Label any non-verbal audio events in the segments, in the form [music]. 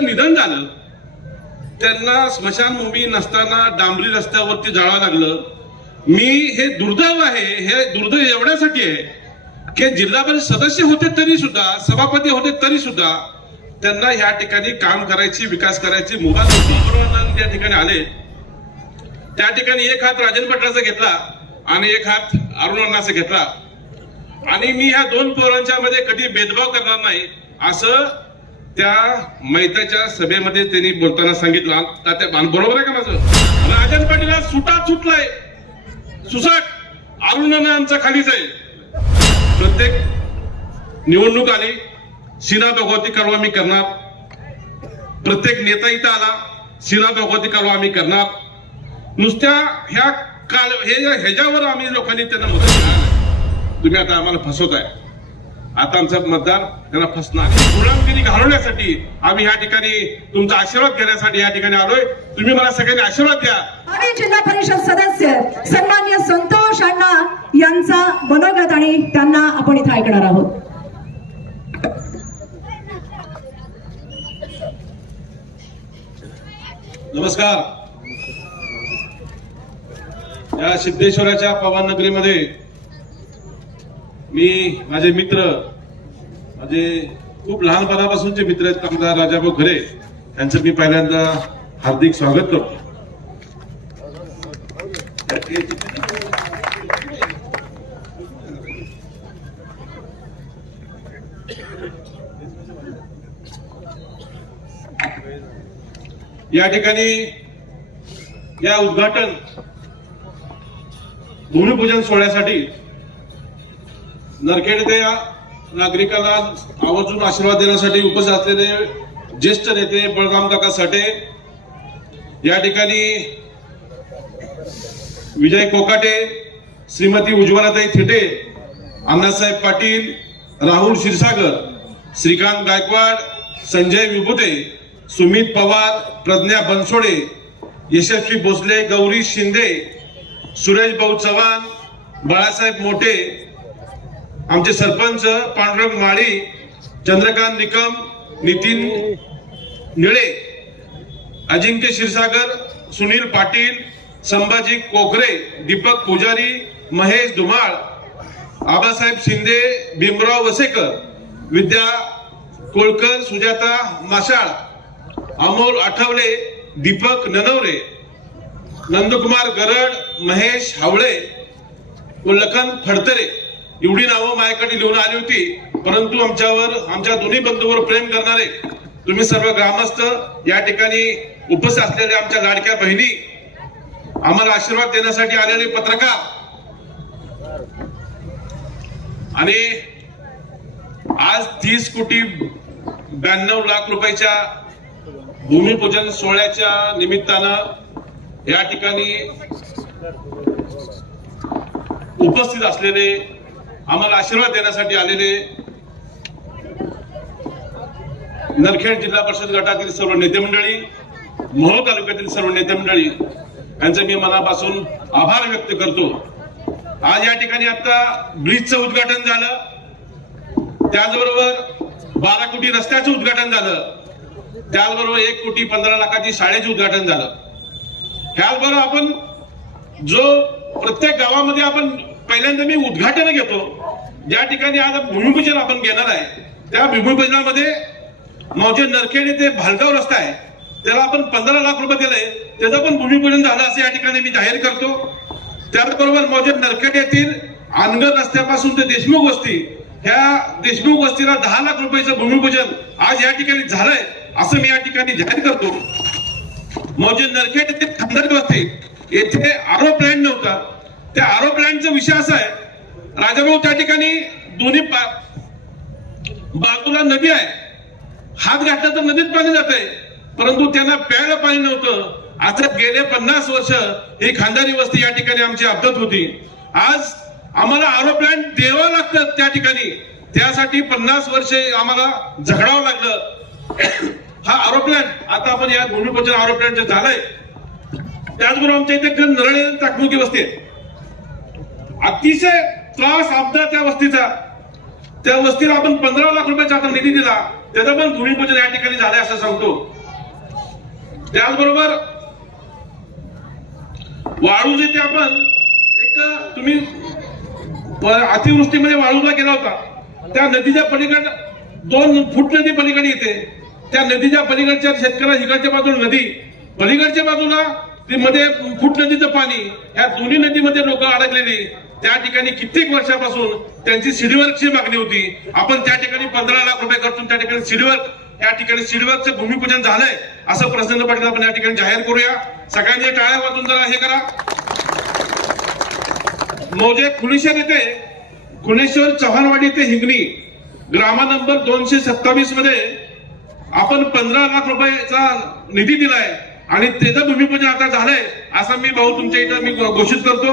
निधन झालं त्यांना स्मशानभूमी नसताना डांबरी रस्त्यावरती जाळावं लागलं. मी हे दुर्दैव आहे हे दुर्दैव एवढ्यासाठी आहे की जिल्हा परिषद सदस्य होते तरी सुद्धा सभापती होते तरी सुद्धा त्यांना ह्या ठिकाणी काम करायची विकास करायची मुभा नव्हती. त्या ठिकाणी आले त्या ठिकाणी एक हात राजन भटराचा घेतला आणि एक हात अरुणांनाचा घेतला. आणि मी ह्या दोन पोरांच्या मध्ये कधी भेदभाव करणार नाही असं त्या मैत्याच्या सभेमध्ये त्यांनी बोलताना सांगितलं. तात्या बरोबर आहे का माझं? राजन पाटील आज सुटात सुटलाय. सुसाट. अरुण आमचा खालीच आहे प्रत्येक निवडणूक आली. सीना भगवती कारवा मी करणार. प्रत्येक नेता इथं आला. सीना भगवती कारवा आम्ही करणार. नुसत्या ह्या काल हे ह्याच्यावर आम्ही लोकांनी त्यांना मदत तुम्ही आता आम्हाला फसवताय. आता आमचा मतदार त्यांना फसणार गुलामगिरी घालवण्यासाठी आम्ही ह्या ठिकाणी तुमचा आशीर्वाद घेण्यासाठी या ठिकाणी आलोय. तुम्ही मला सगळ्यांनी आशीर्वाद द्या. आणि जिल्हा परिषद सदस्य सन्मान्य संतोष अण्णा यांचा मनोगत आणि त्यांना आपण इथे ऐकणार आहोत. नमस्कार. या सिद्धेश्वराच्या पवन नगरीमध्ये मी माझे मित्र माझे खूप लहानपणापासूनचे मित्र आहेत आमदार राजाभाऊ खरे. त्यांचं मी पहिल्यांदा हार्दिक स्वागत करतो. या ठिकाणी या उद्घाटन भूमिपूजन सोहळ्यासाठी नरखेड ते या नागरिकांना आवर्जून आशीर्वाद देण्यासाठी उपस्थित असलेले ज्येष्ठ नेते बळराम काका साठे या ठिकाणी विजय कोकाटे श्रीमती उज्ज्वलाताई थेटे अण्णासाहेब पाटील राहुल क्षीरसागर श्रीकांत गायकवाड संजय विभुते सुमित पवार प्रज्ञा बनसोडे यशस्वी भोसले गौरी शिंदे सुरेश भाऊ चव्हाण बाळासाहेब मोठे आमचे सरपंच पांडुरंग माळी चंद्रकांत निकम नितीन निळे अजिंक्य क्षीरसागर सुनील पाटील संभाजी कोकरे दीपक पुजारी महेश धुमाळ आबासाहेब शिंदे भीमराव वसेकर विद्या कोळकर सुजाता माशाळ अमोल आठवले दीपक ननवरे नंदकुमार गरड महेश हावळे व लखन फडतरे. एवढी नावं माझ्याकडे लिहून आली होती. परंतु आमच्यावर आमच्या दोन्ही बंधूवर प्रेम करणारे तुम्ही सर्व ग्रामस्थ या ठिकाणी उपस्थित असलेल्या आमच्या लाडक्या बहिणी आम्हाला आशीर्वाद देण्यासाठी आलेले पत्रकार आणि आज तीस कोटी ब्याण्णव लाख रुपयाच्या भूमिपूजन सोहळ्याच्या निमित्तानं या ठिकाणी उपस्थित असलेले आम्हाला आशीर्वाद देण्यासाठी आलेले नरखेड जिल्हा परिषद गटातील सर्व नेते मंडळी मोहोळ तालुक्यातील सर्व नेते मंडळी यांचं मी मनापासून आभार व्यक्त करतो. आज या ठिकाणी आता ब्रिजचं उद्घाटन झालं. त्याचबरोबर बारा कोटी रस्त्याचं उद्घाटन झालं. त्याचबरोबर एक कोटी पंधरा लाखाची शाळेचं उद्घाटन झालं. त्याचबरोबर आपण जो प्रत्येक गावामध्ये आपण पहिल्यांदा मी उद्घाटन घेतो. ज्या ठिकाणी आज भूमिपूजन आपण घेणार आहे त्या भूमिपूजनामध्ये मौजे नरखेड येथे भालगाव रस्ता आहे त्याला आपण पंधरा लाख रुपये दिले त्याचं पण भूमिपूजन झालं असं या ठिकाणी मी जाहीर करतो. त्याचबरोबर मौजे नरखेड येथील आनगर रस्त्यापासून ते देशमुख वस्ती ह्या देशमुख वस्तीला दहा लाख रुपयाचं भूमिपूजन आज या ठिकाणी झालंय असं मी या ठिकाणी जाहीर करतो. मौजे नरखेड येथे खंदर वस्ती येथे आरो प्लॅन नव्हता. त्या आरो प्लॅनचा विषय असा आहे राजाभाऊ त्या ठिकाणी दोन्ही बाजूला नदी आहे. हात घातला तर नदीत पाणी जात आहे परंतु त्यांना प्यायला पाणी नव्हतं. आता गेले पन्नास वर्ष ही खानदारी वस्ती या ठिकाणी आमची अपघात होती. आज आम्हाला आरो प्लॅन द्यावा लागतं त्या ठिकाणी. त्यासाठी पन्नास वर्षे आम्हाला झगडावं लागलं. [coughs] हा आरो प्लॅन आता आपण या भूमिपूजन आरो प्लॅनचं झालंय. त्याचबरोबर आमच्या इथे नरळे टाकमुकी वस्ती आहे. अतिशय त्रास अपघात त्या वस्तीचा. त्या वस्तीला आपण पंधरा लाख रुपयाचा आता निधी दिला. त्याचं पण भूमिपूजन या ठिकाणी झालंय असं सांगतो. त्याचबरोबर वाळू जिथे आपण एक तुम्ही अतिवृष्टीमध्ये वाळूला गेला होता. त्या नदीच्या पलीकड दोन फूट नदी पलीकडे येते. त्या नदीच्या पलीकडच्या शेतकऱ्या हिकडच्या बाजूला नदी. पलीकडच्या बाजूला ती मध्ये फूट नदीचं पाणी. या दोन्ही नदीमध्ये लोक अडकलेली. त्या ठिकाणी कित्येक वर्षापासून त्यांची सिडीवर्कची मागणी होती. आपण त्या ठिकाणी पंधरा लाख रुपये खर्चून त्या ठिकाणी सिडीवर्क या ठिकाणी सिडवर्कचं भूमिपूजन झालंय असं प्रसन्न पाटील आपण या ठिकाणी जाहीर करूया. सगळ्यांनी टाळ्या वाजून जरा हे करा. मौजे खुलेश्वर येथे खुलेश्वर चव्हाणवाडी ते हिंगणी ग्रामा नंबर दोनशे सत्तावीसमध्ये आपण पंधरा लाख रुपयाचा निधी दिलाय आणि त्याचं भूमिपूजन आता झालंय असं मी भाऊ तुमच्या इथं मी घोषित करतो.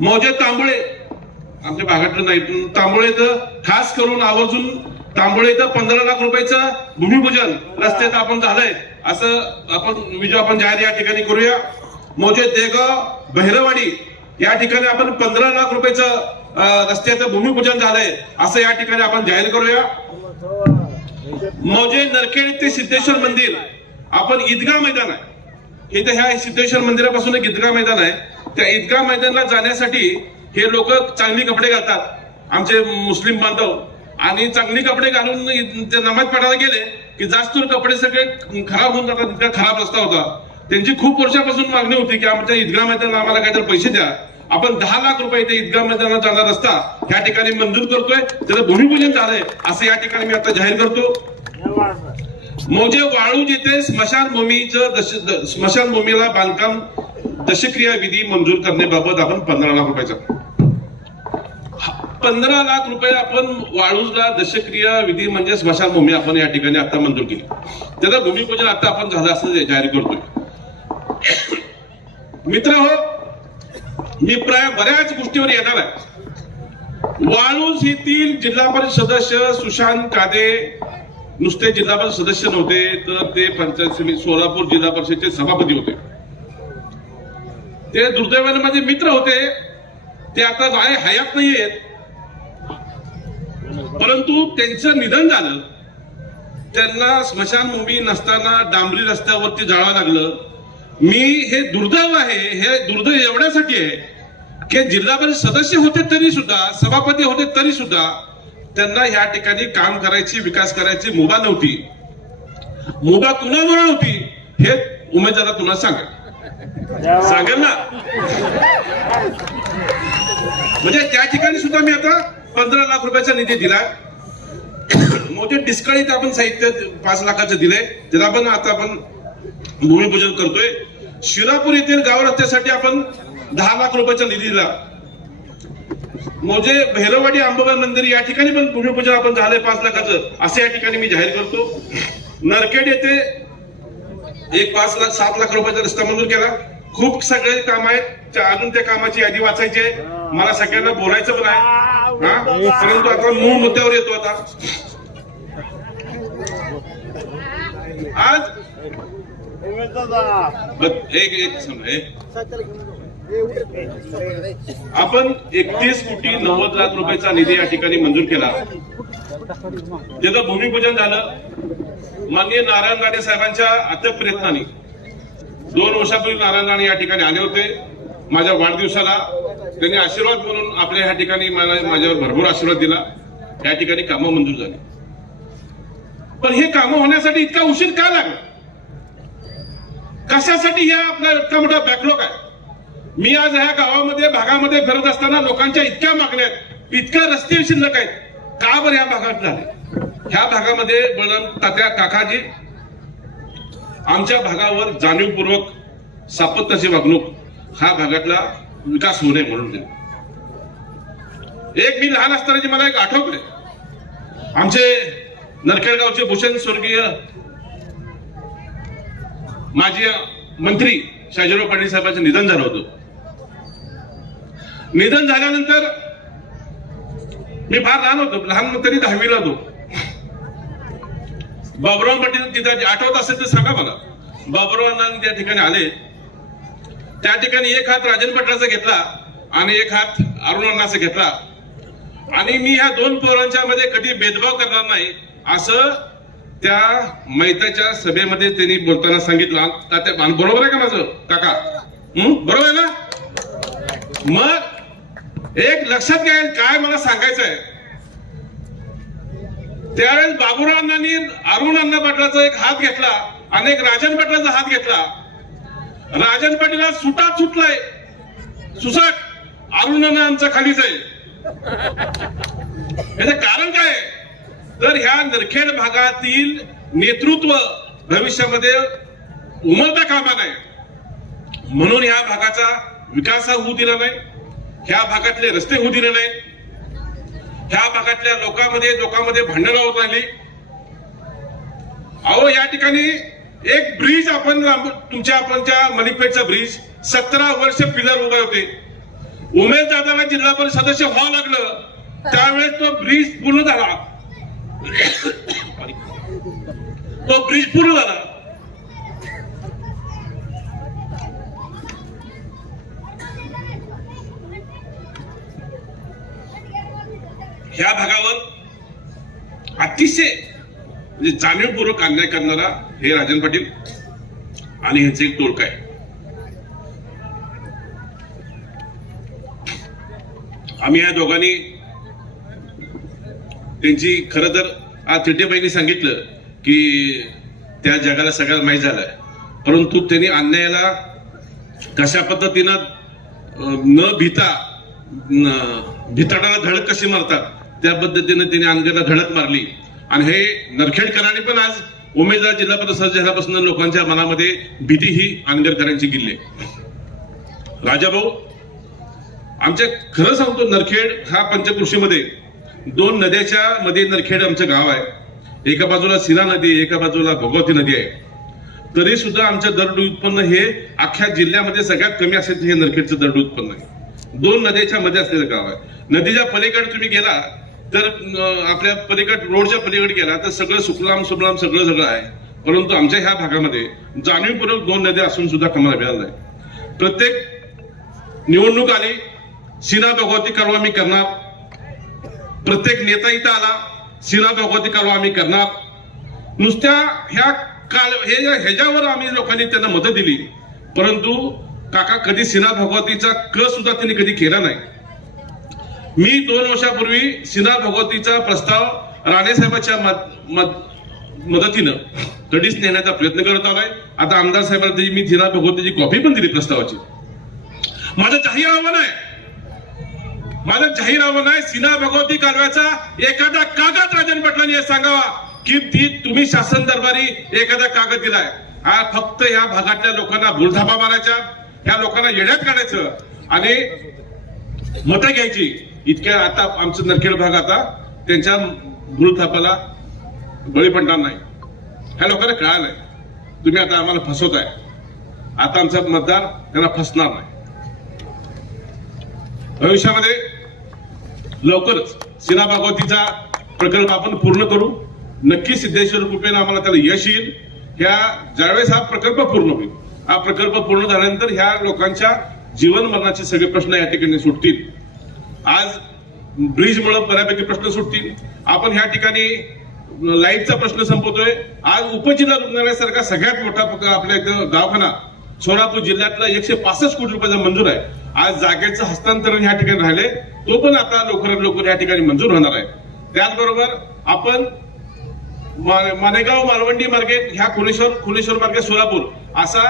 मौजे तांबळे. आमच्या भागातलं नाही तांबळे तर खास करून आवर्जून तांबळे इथं पंधरा लाख रुपयाचं भूमिपूजन रस्त्याचं आपण झालंय. असं आपण विजय आपण जाहीर या ठिकाणी करूया. मोजे देगाव बहिरवाडी या ठिकाणी आपण पंधरा लाख रुपयाचं रस्त्याचं भूमिपूजन झालंय. असं या ठिकाणी आपण जाहीर करूया. मौजे नरखेड ते सिद्धेश्वर मंदिर. आपण ईदगाह मैदान आहे. इथे ह्या सिद्धेश्वर मंदिरापासून एक ईदगाह मैदान आहे. त्या ईदगाह मैदानाला जाण्यासाठी हे लोक चांगली कपडे घालतात. आमचे मुस्लिम बांधव. आणि चांगली कपडे घालून ते नमाज पडायला गेले की जास्त कपडे सगळे खराब होऊन जातात इतका खराब रस्ता होता. त्यांची खूप वर्षापासून मागणी होती की आमच्या ईदगाह मैदानाला आम्हाला काहीतरी पैसे द्या. आपण दहा लाख रुपये ते ईदगाह मैदानात जाणार रस्ता या ठिकाणी मंजूर करतोय. त्याचं भूमिपूजन झालंय. असं या ठिकाणी मी आता जाहीर करतो. मौजे वाळू जिथे स्मशानभूमीचं स्मशानभूमीला बांधकाम दशक्रिया विधी मंजूर करण्याबाबत आपण पंधरा लाख रुपयाचा पंधरा लाख रुपये आपण वाळूजला दशक्रिया विधी म्हणजे स्मशानभूमी आपण या ठिकाणी आता मंजूर केली. त्याचं भूमिपूजन आता आपण झालं असं जाहीर करतोय. मित्र हो मी प्राय बऱ्याच गोष्टीवर येणार आहे. वाळूज येथील जिल्हा परिषद सदस्य सुशांत कादे नुसते जिल्हा परिषद सदस्य नव्हते तर ते पंचायत समिती सोलापूर जिल्हा परिषदेचे सभापती होते. ते दुर्दैवाने माझे मित्र होते. ते आता जाय हयात नाहीयेत. परंतु त्यांचं निधन झालं. त्यांना स्मशानभूमी नसताना डांबरी रस्त्यावरती जाळावं लागलं. मी हे दुर्दैव आहे हे दुर्दैव एवढ्यासाठी आहे की जिल्हा परिषद सदस्य होते तरी सुद्धा सभापती होते तरी सुद्धा त्यांना या ठिकाणी काम करायची विकास करायची मुभा नव्हती. मुभा कुणामुळे नव्हती हे उमेदवारा तुला सांगा सांगेल ना? म्हणजे त्या ठिकाणी सुद्धा मी आता पंधरा लाख रुपयाचा निधी दिला मोठे डिस्काळीत आपण साहित्य पाच लाखाचं दिलंय. त्याला आपण आता आपण भूमिपूजन करतोय. शिरापूर येथील गाव रस्त्यासाठी आपण दहा लाख रुपयाचा निधी दिला. मोजे भैरवाडी अंबाबाई मंदिर या ठिकाणी पण भूमिपूजन आपण झालंय पाच लाखाचं. असं या ठिकाणी मी जाहीर करतो. नरखेड येथे एक पाच लाख सात लाख रुपयाचा रस्ता मंजूर केला. खूप सगळे काम आहेत. त्या- अजून त्या कामाची यादी वाचायची आहे. मला सगळ्यांना बोलायचं पण आहे. हा? परंतु आता मूळ मुद्द्यावर येतो आता. आज एक एक समय आपण एकतीस कोटी नव्वद लाख रुपयाचा निधी या ठिकाणी मंजूर केला. त्याचं भूमिपूजन झालं. माननीय नारायण राणे साहेबांच्या अथक प्रयत्नाने दोन वर्षापूर्वी नारायण राणे या ठिकाणी आले होते. माझ्या वाढदिवसाला त्यांनी आशीर्वाद म्हणून आपल्या या ठिकाणी माझ्यावर भरपूर आशीर्वाद दिला. या ठिकाणी कामं मंजूर झाली. पण हे कामं होण्यासाठी इतका उशीर का लागला? कशासाठी या आपला इतका मोठा बॅकलॉग आहे? मी आज ह्या गावामध्ये भागामध्ये फिरत असताना लोकांच्या इतक्या मागण्या आहेत. इतक्या रस्ते शिल्लक आहेत. का बरं ह्या भागात झाले? ह्या भागामध्ये बळम तात्या काकाजी आमच्या भागावर जाणीवपूर्वक सातत्याची वागणूक हा भागातला विकास होऊ नये म्हणून दिली. एक मी लहान असतानाची मला एक आठवते आमचे नरखेडगावचे भूषण स्वर्गीय माजी मंत्री शाजीराव पाटील साहेबांचं निधन झालं होतं. निधन झाल्यानंतर मी फार लहान होतो लहान तरी दहावीला होतो. बाबुराव पाटील तिथं आठवत असेल तर सांगा मला. बाबुरावांना त्या ठिकाणी आले त्या ठिकाणी एक हात राजन भटराचा घेतला आणि एक हात अरुणांनाचा घेतला. आणि मी ह्या दोन पोरांच्या मध्ये कधी भेदभाव करणार नाही असं त्या मैताच्या सभेमध्ये त्यांनी बोलताना सांगितलं. ते- बरोबर आहे का माझं? काका? बरोबर आहे ना? मग एक लक्षात घ्या काय मला सांगायचं आहे त्यावेळेस बाबुराव अण्णांनी अरुण अण्णा पाटलाचा एक हात घेतला आणि एक राजन पाटलाचा हात घेतला. राजन पाटीलला सुटा सुटलाय. सुसट अरुण अण्णा आमचा खालीच आहे. याचं कारण काय? आहे? तर ह्या नरखेड भागातील नेतृत्व भविष्यामध्ये उमलता कामा नाही म्हणून ह्या भागाचा विकास हा होऊ दिला नाही. ह्या भागातले रस्ते होऊ दिले नाही. ह्या भागातल्या लोकांमध्ये लोकांमध्ये भांडणं होत राहिली अहो या ठिकाणी एक ब्रिज आपण राम- तुमच्या आपणच्या मलिकपेठचा ब्रिज सतरा वर्ष पिलर उभे होते. उमेश दादाला जिल्हा परिषद सदस्य व्हावं लागलं. त्यावेळेस तो ब्रिज पूर्ण झाला. [coughs] तो ब्रिज पूर्ण झाला. ह्या भागावर अतिशय म्हणजे जाणीवपूर्वक अन्याय करणारा हे राजन पाटील आणि ह्याचं एक टोळक आहे. आम्ही या दोघांनी त्यांची खरं तर आज थिटेबाईंनी सांगितलं की त्या जगाला सगळ्यात माहीत झालंय. परंतु त्यांनी अन्यायाला कशा पद्धतीनं न भिता न- भिताडाला धडक कशी मारतात त्या पद्धतीने त्याने अंगाला धडक मारली. आणि हे नरखेडकरांनी पण आज उमेदवार जिल्हा परिषद झाल्यापासून लोकांच्या मनामध्ये भीती ही अनगरकरांची गिल्ली आहे. राजाभाऊ आमच्या खरं सांगतो नरखेड हा पंचकृषीमध्ये दोन नद्याच्या मध्ये नरखेड आमचं गाव आहे. एका बाजूला सिना नदी आहे, एका बाजूला भगवती नदी आहे. तरी सुद्धा आमचं दरडू उत्पन्न हे अख्ख्या जिल्ह्यामध्ये सगळ्यात कमी असेल हे नरखेडचं दरडू उत्पन्न आहे. दोन नद्याच्या मध्ये असलेलं गाव आहे. नदीच्या पलीकडे तुम्ही गेला तर आपल्या पलीकड रोडच्या पलीकडे गेला तर सगळं सुखलाम सुफलाम सगळं सगळं आहे. परंतु आमच्या ह्या भागामध्ये जाणीवपूर्वक दोन नद्या असून सुद्धा कमाला मिळाला आहे. प्रत्येक निवडणूक आली सीना भगवती करवा आम्ही करणार. प्रत्येक नेता इथं आला सीना भगवती करवा आम्ही करणार. नुसत्या ह्या काल हे ह्याच्यावर आम्ही लोकांनी त्यांना मतं दिली. परंतु काका कधी सीना भगवतीचा क सुद्धा त्यांनी कधी केला नाही. मी दोन वर्षापूर्वी सिना भगवतीचा प्रस्ताव राणेसाहेबांच्या मदतीनं कधीच नेण्याचा प्रयत्न करत आलाय. आता आमदार साहेबांना मी सिना भगवतीची कॉपी पण दिली प्रस्तावाची. माझं जाहीर आव्हान आहे. माझं जाहीर आव्हान आहे सिना भगवती कालव्याचा एखादा कागद राजन पाटलांनी हे सांगावा की ती तुम्ही शासन दरबारी एखादा कागद दिलाय. हा फक्त ह्या भागातल्या लोकांना भूलथापा मारायच्या ह्या लोकांना येण्यात काढायचं. आणि मतं घ्यायची. इतक्या आता आमचं नरखेड भाग आता त्यांच्या भूलथापाला बळी पडणार नाही. ह्या लोकांना कळालंय. तुम्ही आता आम्हाला फसवताय. आता आमचा मतदार त्यांना फसणार नाही. भविष्यामध्ये लवकरच सीना भागवतीचा प्रकल्प आपण पूर्ण करू. नक्की सिद्धेश्वर कृपेनं आम्हाला त्याला यश येईल. ह्या ज्यावेळेस हा प्रकल्प पूर्ण होईल हा प्रकल्प पूर्ण झाल्यानंतर ह्या लोकांच्या जीवन मरणाचे सगळे प्रश्न या ठिकाणी सुटतील. आज ब्रिजमुळे बऱ्यापैकी प्रश्न सुटतील. आपण ह्या ठिकाणी लाईटचा प्रश्न संपवतोय. आज उपजिल्हा रुग्णालयासारखा सगळ्यात मोठा आपल्या इथं दवाखाना सोलापूर जिल्ह्यातला एकशे पासष्ट कोटी रुपयाचा मंजूर आहे. आज जागेचं हस्तांतरण ह्या ठिकाणी राहिले. तो पण आता लवकरात लवकर या ठिकाणी मंजूर होणार आहे. त्याचबरोबर आपण मानेगाव मालवंडी मार्गे ह्या खुलेश्वर खुलेश्वर मार्गे सोलापूर असा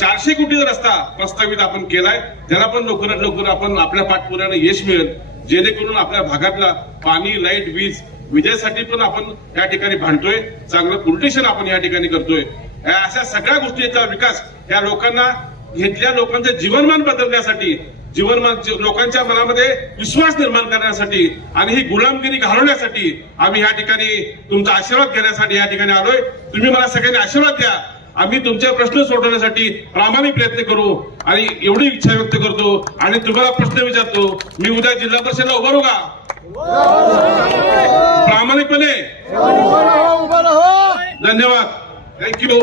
चारशे कोटीचा रस्ता प्रस्तावित आपण केलाय त्याला पण लवकरात लवकर आपण आपल्या पाठपुराने यश मिळेल. जेणेकरून आपल्या भागातला पाणी लाइट वीज विजेसाठी पण आपण या ठिकाणी भांडतोय. चांगलं पोलिटिशन आपण या ठिकाणी करतोय. अशा सगळ्या गोष्टींचा विकास या लोकांना घेतल्या लोकांचं जीवनमान बदलण्यासाठी जीवनमान लोकांच्या मनामध्ये विश्वास निर्माण करण्यासाठी आणि ही गुलामगिरी घालवण्यासाठी आम्ही या ठिकाणी तुमचा आशीर्वाद घेण्यासाठी या ठिकाणी आलोय. तुम्ही मला सगळ्यांनी आशीर्वाद द्या. आम्ही तुमचे प्रश्न सोडवण्यासाठी प्रामाणिक प्रयत्न करू आणि एवढी इच्छा व्यक्त करतो आणि तुम्हाला प्रश्न विचारतो. मी उद्या जिल्हा परिषदेला उभारू का? प्रामाणिकपणे. धन्यवाद. थँक्यू